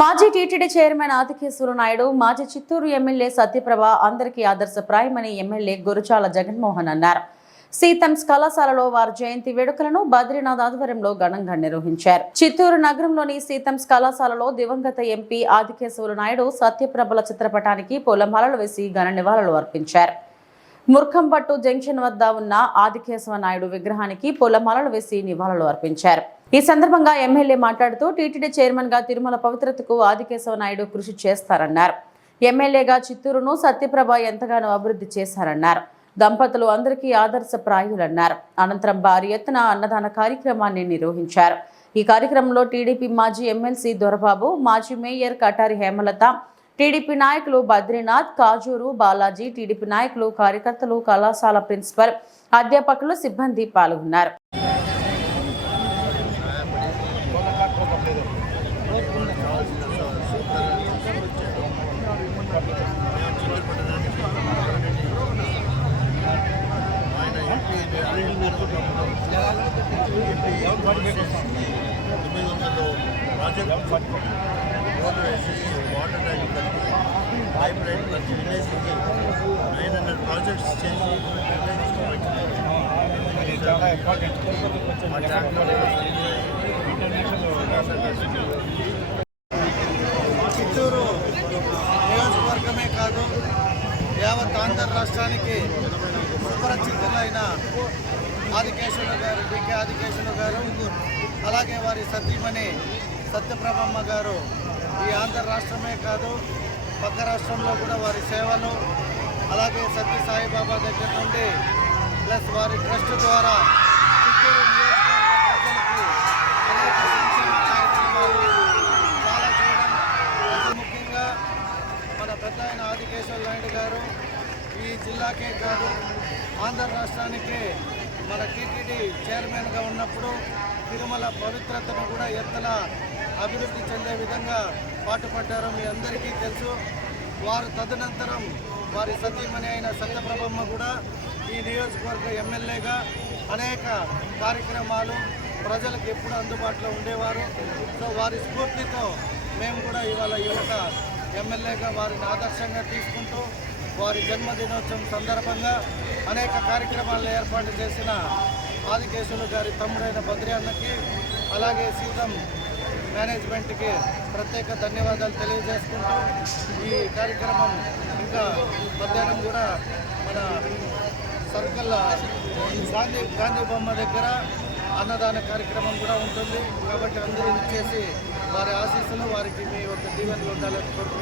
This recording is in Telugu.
మాజీ టీటీడీ చైర్మన్ ఆదికేశవ నాయుడు, మాజీ చిత్తూరు ఎమ్మెల్యే సత్యప్రభ అందరికీ ఆదర్శప్రాయమని ఎమ్మెల్యే గురుచాల జగన్మోహన్ అన్నారు. సీతమ్స్ కళాశాలలో వారి జయంతి వేడుకలను బద్రీనాథ్ ఆధ్వర్యంలో ఘనంగా నిర్వహించారు. చిత్తూరు నగరంలోని సీతమ్స్ కళాశాలలో దివంగత ఎంపీ ఆదికేశవ నాయుడు, సత్యప్రభల చిత్రపటానికి పూలమాలలు వేసి ఘన నివాళులు అర్పించారు. ముర్ఖంపట్టు జంక్షన్ వద్ద ఉన్న ఆదికేశవ నాయుడు విగ్రహానికి పూలమాలలు వేసి నివాళులు అర్పించారు. ఈ సందర్భంగా ఎమ్మెల్యే మాట్లాడుతూ టీటీడీ చైర్మన్ గా తిరుమల పవిత్రతకు ఆదికేశవ నాయుడు కృషి చేస్తారన్నారు. ఎమ్మెల్యేగా చిత్తూరును సత్యప్రభ ఎంతగానో అభివృద్ధి చేశారన్నారు. దంపతులు అందరికీ ఆదర్శప్రాయులన్నారు. అనంతరం భారీ ఎత్తున అన్నదాన కార్యక్రమాన్ని నిర్వహించారు. ఈ కార్యక్రమంలో టీడీపీ మాజీ ఎమ్మెల్సీ దొరబాబు, మాజీ మేయర్ కటారి హేమలత, టీడీపీ నాయకులు బద్రీనాథ్, కాజూరు బాలాజీ, టీడీపీ నాయకులు, కార్యకర్తలు, కళాశాల ప్రిన్సిపల్, అధ్యాపకులు, సిబ్బంది పాల్గొన్నారు. వాటర్ ట్యాంక్ పైప్ లైన్ ప్రతి విలేజ్కి 900 ప్రాజెక్ట్స్ చేసి చిత్తూరు నియోజకవర్గమే కాదు, యావత్ ఆంధ్ర రాష్ట్రానికి సుపరిచితులైన ఆదికేశవ గారు, డికే ఆదికేశవ గారు, అలాగే వారి సతీమణి సత్యప్రభమ్మ గారు ఈ ఆంధ్ర రాష్ట్రమే కాదు, పక్క రాష్ట్రంలో కూడా వారి సేవలు, అలాగే సత్య సాయిబాబా దగ్గర నుండి ప్లస్ వారి ట్రస్ట్ ద్వారా చిత్తూరు నియోజకవర్గ ప్రజలకు అనేక సంక్షేమ కార్యక్రమాలు చాలా చేయడం, అతి ముఖ్యంగా మన పెద్ద ఆయన ఆదికేశవ నాయుడు గారు ఈ జిల్లాకే కాదు ఆంధ్ర రాష్ట్రానికి మన టీటీడీ చైర్మన్గా ఉన్నప్పుడు తిరుమల పవిత్రతను కూడా ఎంతలా అభివృద్ధి చెందే విధంగా పాటుపడ్డారో మీ అందరికీ తెలుసు. వారు తదనంతరం వారి సతీమణి అయిన సత్యప్రభమ్మ కూడా ఈ నియోజకవర్గ ఎమ్మెల్యేగా అనేక కార్యక్రమాలు ప్రజలకు ఎప్పుడు అందుబాటులో ఉండేవారు. సో వారి స్ఫూర్తితో మేము కూడా ఇవాళ యువత ఎమ్మెల్యేగా వారిని ఆదర్శంగా తీసుకుంటూ వారి జన్మదినోత్సవం సందర్భంగా అనేక కార్యక్రమాలను ఏర్పాటు చేసిన ఆదికేశవ గారి తమ్ముడైన బద్రి అన్నకి, అలాగే సీతం మేనేజ్మెంట్కి ప్రత్యేక ధన్యవాదాలు తెలియజేసుకుంటూ ఈ కార్యక్రమం ఇంకా మధ్యాహ్నం కూడా మన సర్కిల్ గాంధీ బొమ్మ దగ్గర అన్నదాన కార్యక్రమం కూడా ఉంటుంది. కాబట్టి అందరూ ఇచ్చేసి వారి ఆశీస్సులు, వారికి మీ యొక్క దీవెనలు ఉండాలని కోరుకుంటున్నాను.